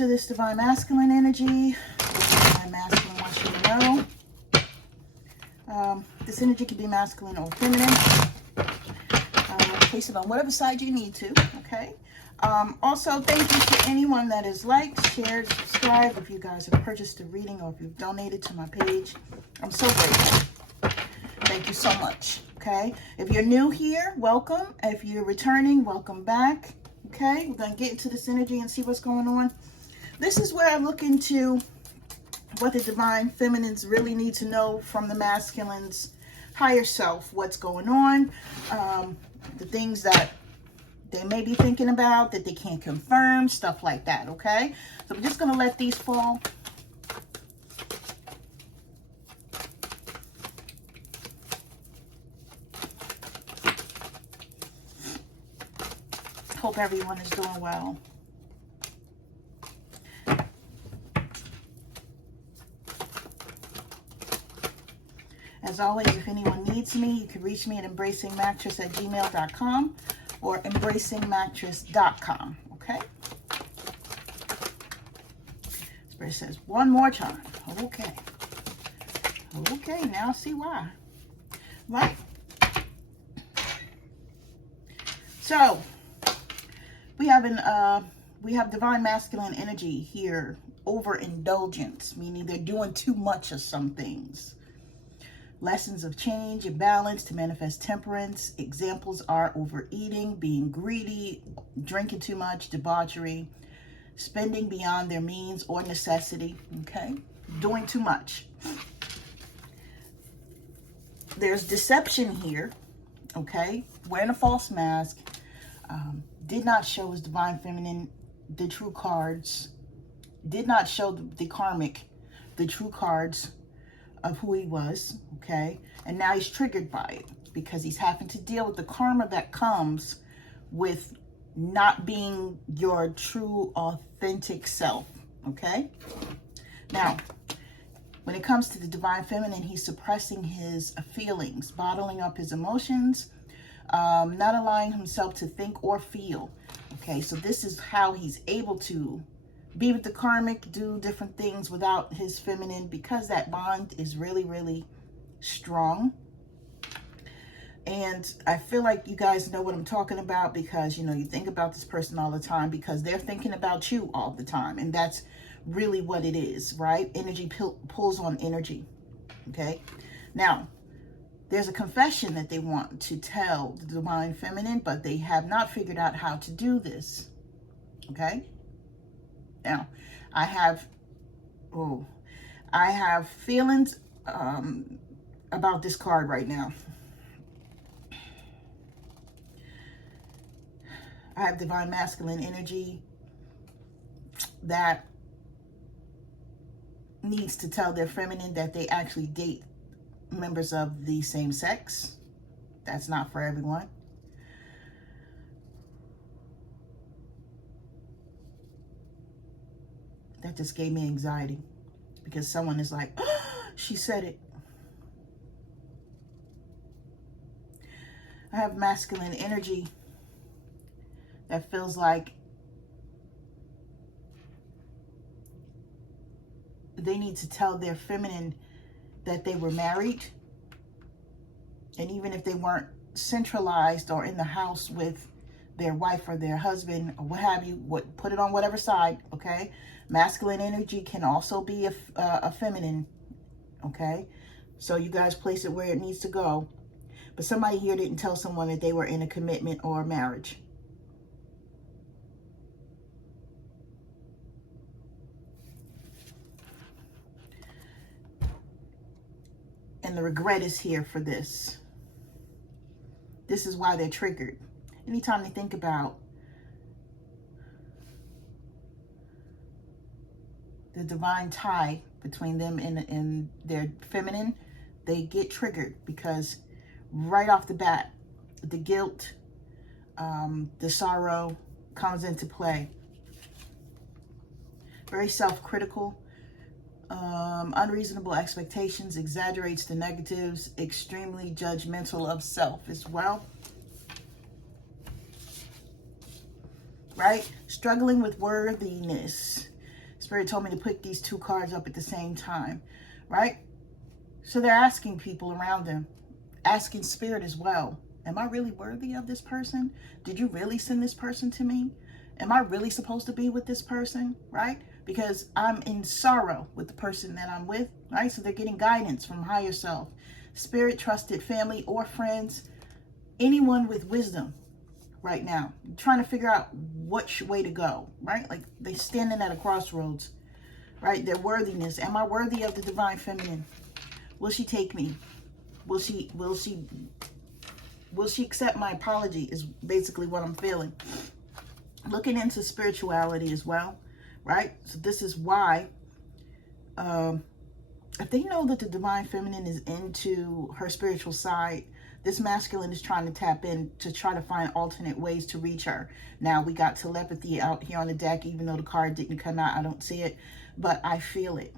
to this divine masculine energy. Divine masculine wants you to know. This energy can be masculine or feminine. Place it on whatever side you need to, okay? Also, thank you to anyone that has liked, shared, subscribed. If you guys have purchased a reading or if you've donated to my page, I'm so grateful. Thank you so much, okay? If you're new here, welcome. If you're returning, welcome back, okay? We're going to get into this energy and see what's going on. This is where I look into what the divine feminines really need to know from the masculine's higher self, what's going on, the things that they may be thinking about that they can't confirm, stuff like that, okay? So I'm just going to let these fall. Hope everyone is doing well. As always, if anyone needs me, you can reach me at embracingmattress@gmail.com or embracingmattress.com, okay? Spirit says one more time. Okay. Okay, now I see why. Right? So, we have divine masculine energy here, overindulgence, meaning they're doing too much of some things. Lessons of change and balance to manifest temperance. Examples are overeating, being greedy, drinking too much, debauchery, spending beyond their means or necessity, okay? Doing too much. There's deception here, okay? Wearing a false mask. Did not show his divine feminine the true cards. Did not show the karmic the true cards of who he was, okay? And now he's triggered by it because he's having to deal with the karma that comes with not being your true, authentic self, okay? Now, when it comes to the divine feminine, he's suppressing his feelings, bottling up his emotions, not allowing himself to think or feel, okay? So this is how he's able to be with the karmic, do different things without his feminine, because that bond is really, really strong. And I feel like you guys know what I'm talking about because, you know, you think about this person all the time because they're thinking about you all the time. And that's really what it is, right? Energy pulls on energy, okay? Now, there's a confession that they want to tell the divine feminine, but they have not figured out how to do this, okay? Now, I have feelings about this card right now. I have divine masculine energy that needs to tell their feminine that they actually date members of the same sex. That's not for everyone. That just gave me anxiety because someone is like, oh, she said it. I have masculine energy that feels like they need to tell their feminine that they were married. And even if they weren't centralized or in the house with their wife or their husband or what have you, put it on whatever side, okay? Masculine energy can also be a feminine, okay? So you guys place it where it needs to go. But somebody here didn't tell someone that they were in a commitment or a marriage. And the regret is here for this. This is why they're triggered. Anytime they think about the divine tie between them and their feminine, they get triggered because right off the bat, the guilt, the sorrow comes into play. Very self-critical, unreasonable expectations, exaggerates the negatives, extremely judgmental of self as well. Right? Struggling with worthiness. Spirit told me to put these two cards up at the same time, right? So they're asking people around them, asking Spirit as well, am I really worthy of this person? Did you really send this person to me? Am I really supposed to be with this person, right? Because I'm in sorrow with the person that I'm with, right? So they're getting guidance from higher self, Spirit, trusted family or friends, anyone with wisdom right now, trying to figure out which way to go, right? Like they're standing at a crossroads, right? Their worthiness. Am I worthy of the divine feminine? Will she take me? Will she accept my apology is basically what I'm feeling. Looking into spirituality as well, right? So this is why if they know that the divine feminine is into her spiritual side, this masculine is trying to tap in to try to find alternate ways to reach her. Now, we got telepathy out here on the deck, even though the card didn't come out. I don't see it, but I feel it,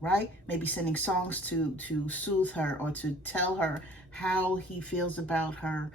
right? Maybe sending songs to soothe her or to tell her how he feels about her.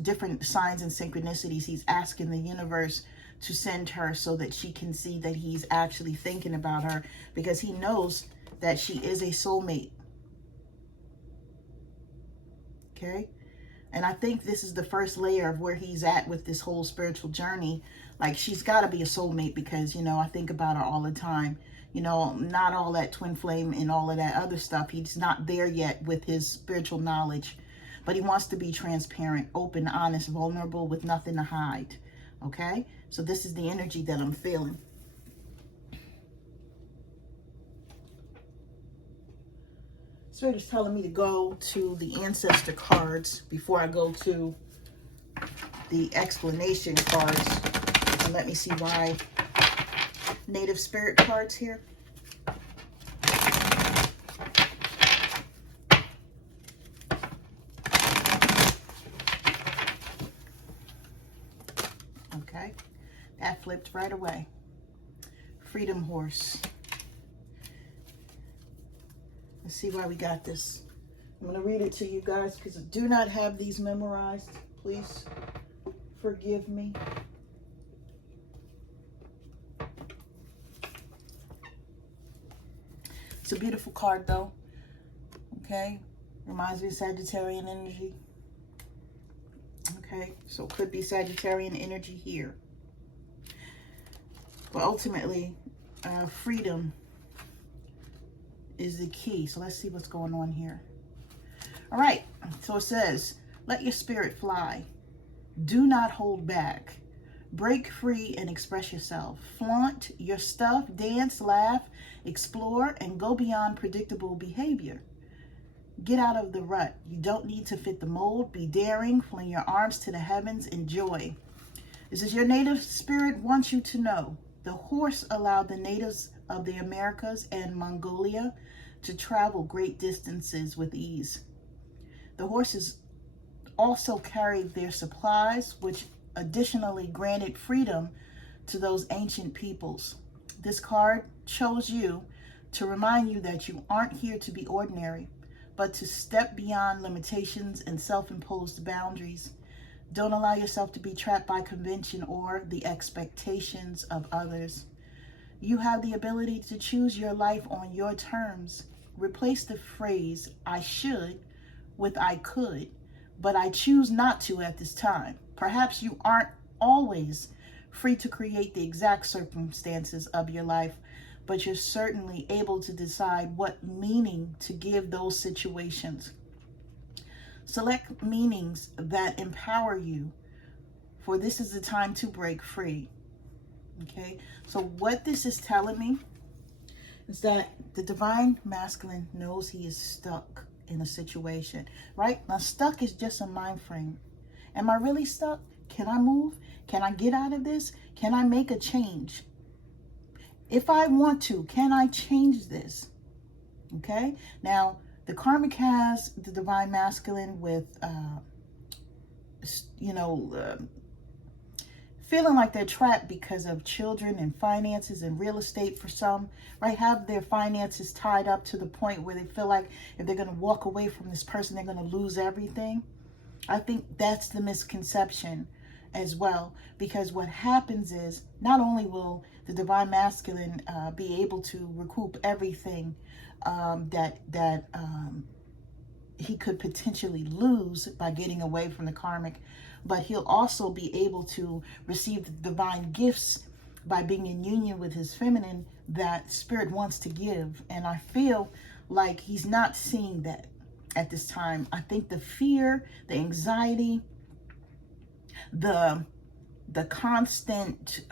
Different signs and synchronicities he's asking the universe to send her so that she can see that he's actually thinking about her, because he knows that she is a soulmate. Okay? And I think this is the first layer of where he's at with this whole spiritual journey. Like, she's got to be a soulmate because, you know, I think about her all the time. You know, not all that twin flame and all of that other stuff. He's not there yet with his spiritual knowledge. But he wants to be transparent, open, honest, vulnerable, with nothing to hide. Okay? So this is the energy that I'm feeling. Spirit is telling me to go to the ancestor cards before I go to the explanation cards. And let me see why. Native spirit cards here. Okay, that flipped right away. Freedom horse. Let's see why we got this. I'm going to read it to you guys because I do not have these memorized. Please forgive me. It's a beautiful card though. Okay, reminds me of Sagittarian energy. Okay, so it could be Sagittarian energy here. But ultimately, freedom is the key. So let's see what's going on here. All right, so it says, let your spirit fly. Do not hold back. Break free and express yourself. Flaunt your stuff, dance, laugh, explore, and go beyond predictable behavior. Get out of the rut. You don't need to fit the mold. Be daring. Fling your arms to the heavens. Enjoy. This is your native spirit wants you to know. The horse allowed the natives of the Americas and Mongolia to travel great distances with ease. The horses also carried their supplies, which additionally granted freedom to those ancient peoples. This card chose you to remind you that you aren't here to be ordinary, but to step beyond limitations and self-imposed boundaries. Don't allow yourself to be trapped by convention or the expectations of others. You have the ability to choose your life on your terms. Replace the phrase, I should, with I could, but I choose not to at this time. Perhaps you aren't always free to create the exact circumstances of your life, but you're certainly able to decide what meaning to give those situations. Select meanings that empower you, for this is the time to break free. Okay, so what this is telling me is that the divine masculine knows he is stuck in a situation, right? Now, stuck is just a mind frame. Am I really stuck? Can I move? Can I get out of this? Can I make a change? If I want to, can I change this? Okay, now the karmic has the divine masculine with, feeling like they're trapped because of children and finances and real estate for some, right? Have their finances tied up to the point where they feel like if they're going to walk away from this person, they're going to lose everything. I think that's the misconception as well, because what happens is not only will the divine masculine be able to recoup everything that he could potentially lose by getting away from the karmic, but he'll also be able to receive the divine gifts by being in union with his feminine that spirit wants to give. And I feel like he's not seeing that at this time. I think the fear, the anxiety, the constant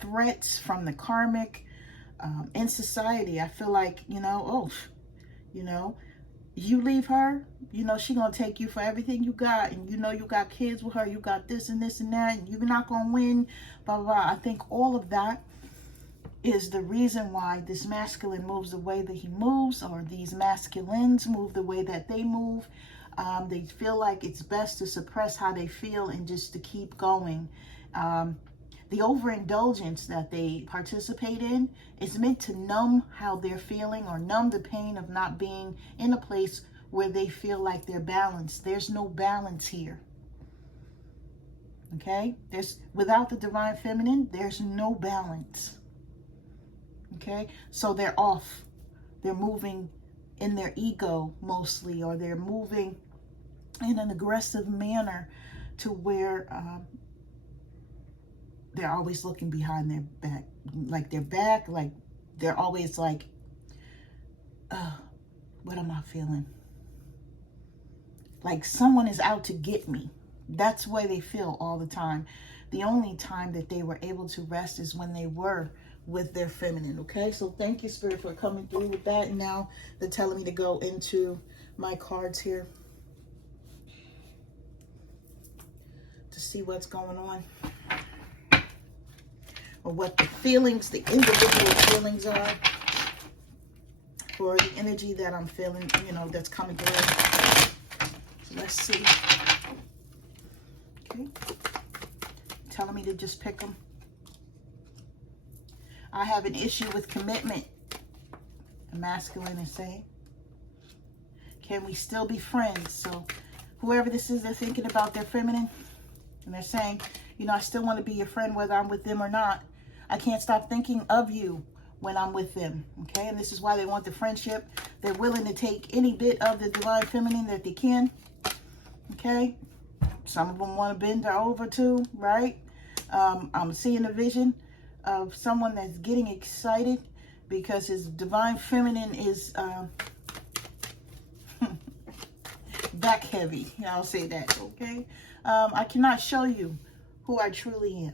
threats from the karmic in society, I feel like, you leave her, she gonna take you for everything you got, and you got kids with her, you got this and this and that, and you're not gonna win, blah, blah, blah. I think all of that is the reason why this masculine moves the way that he moves, or these masculines move the way that they move. They feel like it's best to suppress how they feel and just to keep going. The overindulgence that they participate in is meant to numb how they're feeling, or numb the pain of not being in a place where they feel like they're balanced. There's no balance here. Okay? Without the divine feminine, there's no balance. Okay? So they're off. They're moving in their ego mostly, or they're moving in an aggressive manner to where they're always looking behind their back, like they're always like, what am I feeling? Like someone is out to get me. That's the way they feel all the time. The only time that they were able to rest is when they were with their feminine. Okay, so thank you, Spirit, for coming through with that. And now they're telling me to go into my cards here to see what's going on, or what the feelings, the individual feelings are for the energy that I'm feeling, that's coming through. So let's see. Okay. Telling me to just pick them. I have an issue with commitment. The masculine is saying. Can we still be friends? So whoever this is, they're thinking about their feminine. And they're saying, I still want to be your friend whether I'm with them or not. I can't stop thinking of you when I'm with them. Okay? And this is why they want the friendship. They're willing to take any bit of the divine feminine that they can. Okay? Some of them want to bend her over too, right? I'm seeing a vision of someone that's getting excited because his divine feminine is back heavy. I'll say that, okay? I cannot show you who I truly am,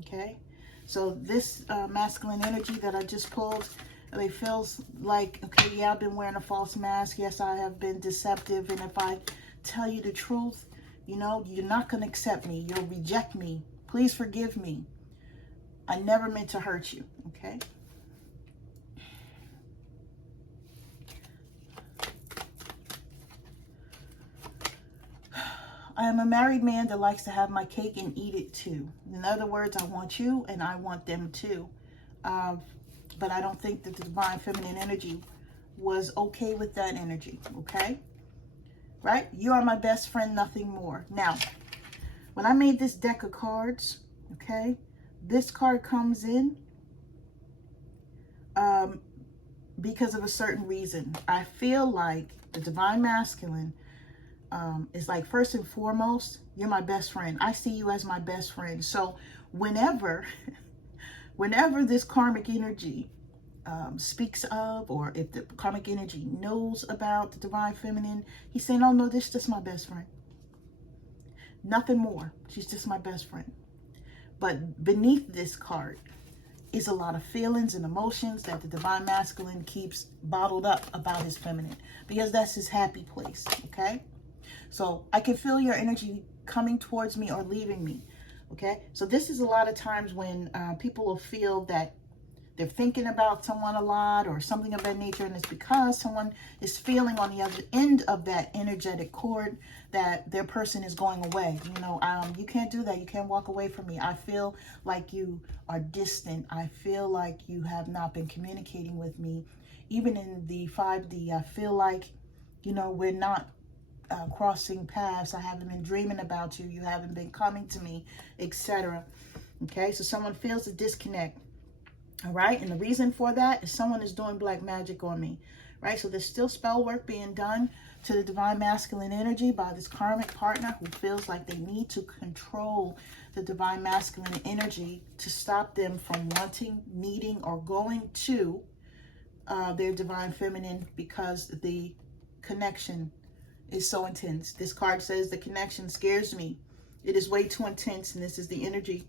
okay? So this masculine energy that I just pulled, it feels like, okay, yeah, I've been wearing a false mask. Yes, I have been deceptive. And if I tell you the truth, you're not going to accept me. You'll reject me. Please forgive me. I never meant to hurt you, okay? I am a married man that likes to have my cake and eat it too. In other words, I want you and I want them too. But I don't think that the divine feminine energy was okay with that energy, okay? Right? You are my best friend, nothing more. Now, when I made this deck of cards, okay, this card comes in because of a certain reason. I feel like the divine masculine is like, first and foremost, you're my best friend. I see you as my best friend. So whenever this karmic energy speaks of, or if the karmic energy knows about the divine feminine, he's saying, oh no, this is just my best friend. Nothing more. She's just my best friend. But beneath this card is a lot of feelings and emotions that the divine masculine keeps bottled up about his feminine, because that's his happy place, okay? So I can feel your energy coming towards me or leaving me, okay? So this is a lot of times when people will feel that they're thinking about someone a lot or something of that nature, and it's because someone is feeling on the other end of that energetic cord that their person is going away. You can't do that. You can't walk away from me. I feel like you are distant. I feel like you have not been communicating with me. Even in the 5D, I feel like, we're not crossing paths. I haven't been dreaming about you. You haven't been coming to me, etc. Okay, so someone feels a disconnect. All right. And the reason for that is someone is doing black magic on me. Right. So there's still spell work being done to the divine masculine energy by this karmic partner who feels like they need to control the divine masculine energy to stop them from wanting, needing, or going to their divine feminine, because the connection is so intense. This card says the connection scares me. It is way too intense, and this is the energy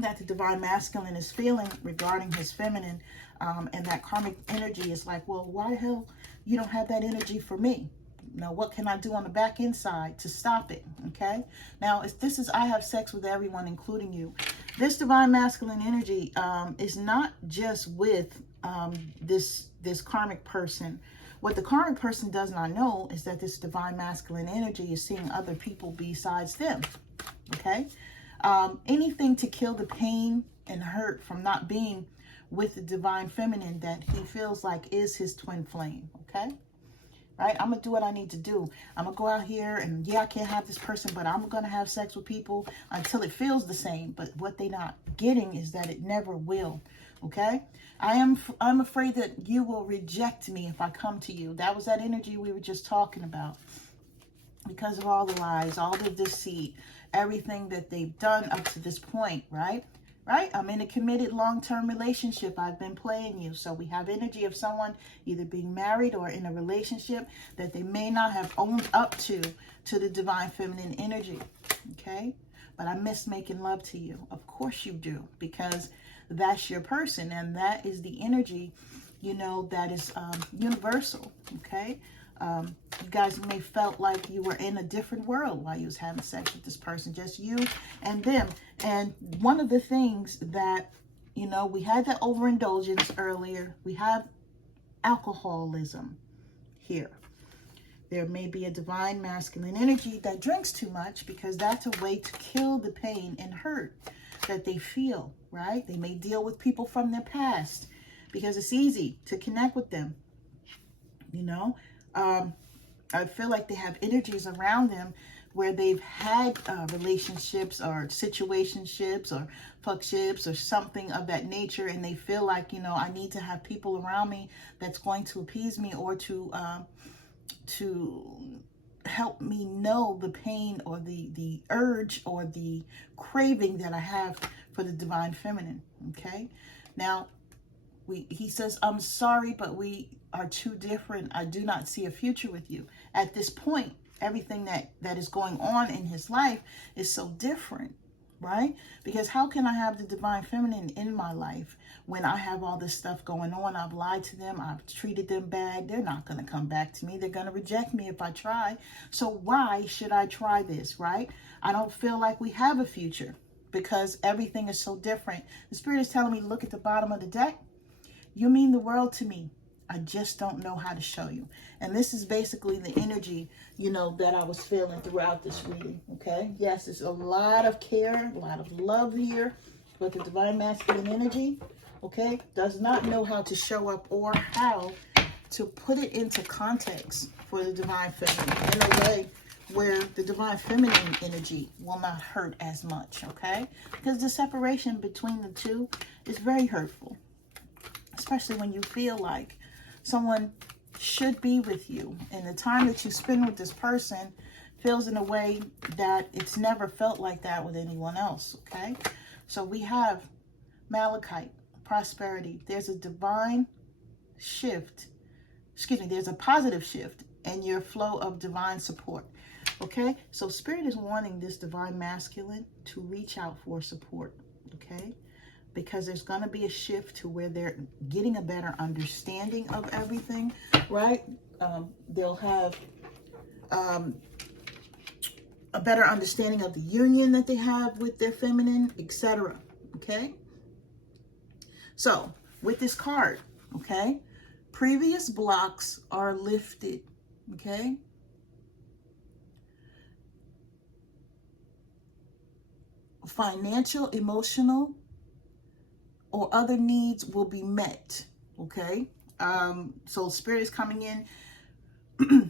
that the divine masculine is feeling regarding his feminine. And that karmic energy is like, well, why the hell you don't have that energy for me? Now, what can I do on the back inside to stop it? Okay. Now, if this is, I have sex with everyone, including you. This divine masculine energy is not just with this karmic person. What the karmic person does not know is that this divine masculine energy is seeing other people besides them. Okay. Anything to kill the pain and hurt from not being with the divine feminine that he feels like is his twin flame. Okay. Right. I'm going to do what I need to do. I'm going to go out here and I can't have this person, but I'm going to have sex with people until it feels the same. But what they're not getting is that it never will. Okay. I'm afraid that you will reject me if I come to you. That was that energy we were just talking about. Because of all the lies, all the deceit, everything that they've done up to this point, right? Right? I'm in a committed long-term relationship. I've been playing you. So we have energy of someone either being married or in a relationship that they may not have owned up to the divine feminine energy. Okay? But I miss making love to you. Of course you do, because that's your person. And that is the energy, you know, that is universal. Okay? You guys may felt like you were in a different world while you was having sex with this person, just you and them. And one of the things that, you know, we had that overindulgence earlier. We have alcoholism here. There may be a divine masculine energy that drinks too much, because that's a way to kill the pain and hurt that they feel, right? They may deal with people from their past because it's easy to connect with them, you know. I feel like they have energies around them where they've had relationships or situationships or fuckships or something of that nature, and they feel like, you know, I need to have people around me that's going to appease me or to help me know the pain or the urge or the craving that I have for the divine feminine. Okay, now he says, I'm sorry, but we are too different. I do not see a future with you. At this point, everything that is going on in his life is so different, right? Because how can I have the divine feminine in my life when I have all this stuff going on? I've lied to them. I've treated them bad. They're not going to come back to me. They're going to reject me if I try. So why should I try this, right? I don't feel like we have a future because everything is so different. The Spirit is telling me, look at the bottom of the deck. You mean the world to me. I just don't know how to show you. And this is basically the energy, you know, that I was feeling throughout this reading. Okay. Yes, there's a lot of care, a lot of love here. But the divine masculine energy, okay, does not know how to show up or how to put it into context for the divine feminine in a way where the divine feminine energy will not hurt as much. Okay. Because the separation between the two is very hurtful. Especially when you feel like someone should be with you, and the time that you spend with this person feels in a way that it's never felt like that with anyone else. Okay, so we have Malachite, prosperity. There's a divine shift, there's a positive shift in your flow of divine support. Okay, so Spirit is wanting this divine masculine to reach out for support. Okay, because there's going to be a shift to where they're getting a better understanding of everything, right? They'll have a better understanding of the union that they have with their feminine, etc. Okay? So, with this card, okay, previous blocks are lifted, okay? Financial, emotional, or other needs will be met. Okay. So Spirit is coming in.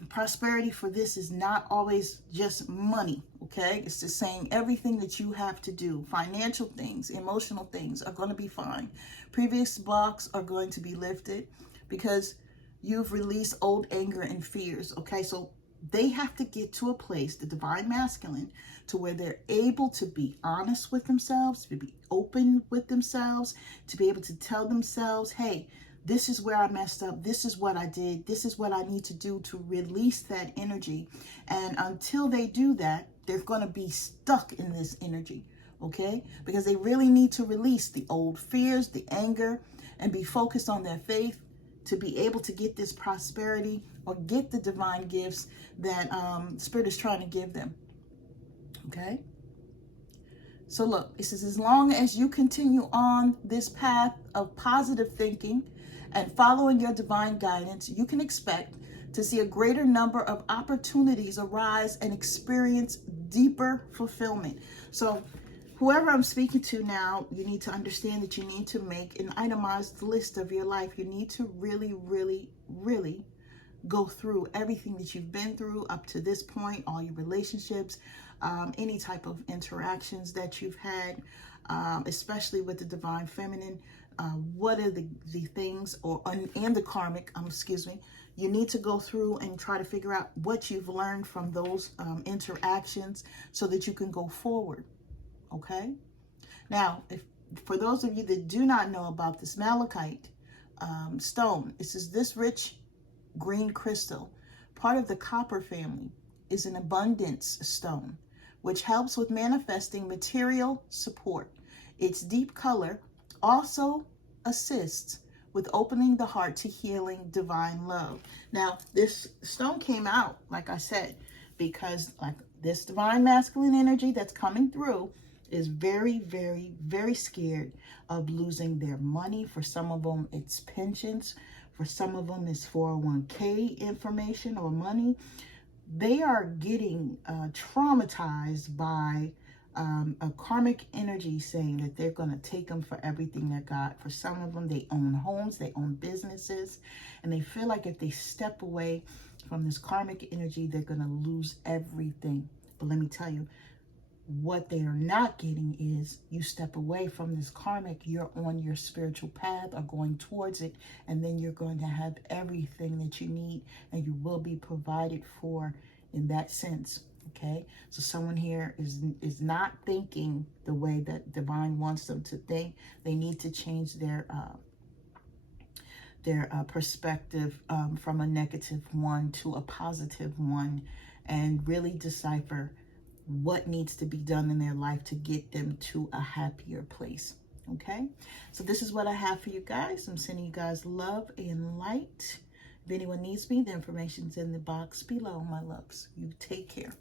Prosperity for this is not always just money. Okay, it's just saying everything that you have to do, financial things, emotional things are going to be fine. Previous blocks are going to be lifted because you've released old anger and fears. Okay, so they have to get to a place, the divine masculine, to where they're able to be honest with themselves, to be open with themselves, to be able to tell themselves, hey, this is where I messed up. This is what I did. This is what I need to do to release that energy. And until they do that, they're going to be stuck in this energy, okay? Because they really need to release the old fears, the anger, and be focused on their faith to be able to get this prosperity or get the divine gifts that Spirit is trying to give them, okay? So look, it says, as long as you continue on this path of positive thinking and following your divine guidance, you can expect to see a greater number of opportunities arise and experience deeper fulfillment. So whoever I'm speaking to now, you need to understand that you need to make an itemized list of your life. You need to really, really, really go through everything that you've been through up to this point, all your relationships, any type of interactions that you've had, especially with the divine feminine. What are the things, and the karmic, excuse me, you need to go through and try to figure out what you've learned from those interactions so that you can go forward, okay? Now, for those of you that do not know about this malachite stone, it says this rich green crystal, part of the copper family, is an abundance stone, which helps with manifesting material support. Its deep color also assists with opening the heart to healing divine love. Now, this stone came out, like I said, because like this divine masculine energy that's coming through is very, very, very scared of losing their money. For some of them, it's pensions. For some of them, it's 401k information or money. They are getting traumatized by a karmic energy saying that they're going to take them for everything they got. For some of them, they own homes, they own businesses, and they feel like if they step away from this karmic energy, they're going to lose everything. But let me tell you, what they are not getting is you step away from this karmic, you're on your spiritual path or going towards it, and then you're going to have everything that you need, and you will be provided for in that sense. Okay, so someone here is not thinking the way that divine wants them to think. They need to change their perspective from a negative one to a positive one, and really decipher what needs to be done in their life to get them to a happier place. Okay, so this is what I have for you guys. I'm sending you guys love and light. If anyone needs me, the information's in the box below, my loves. You take care.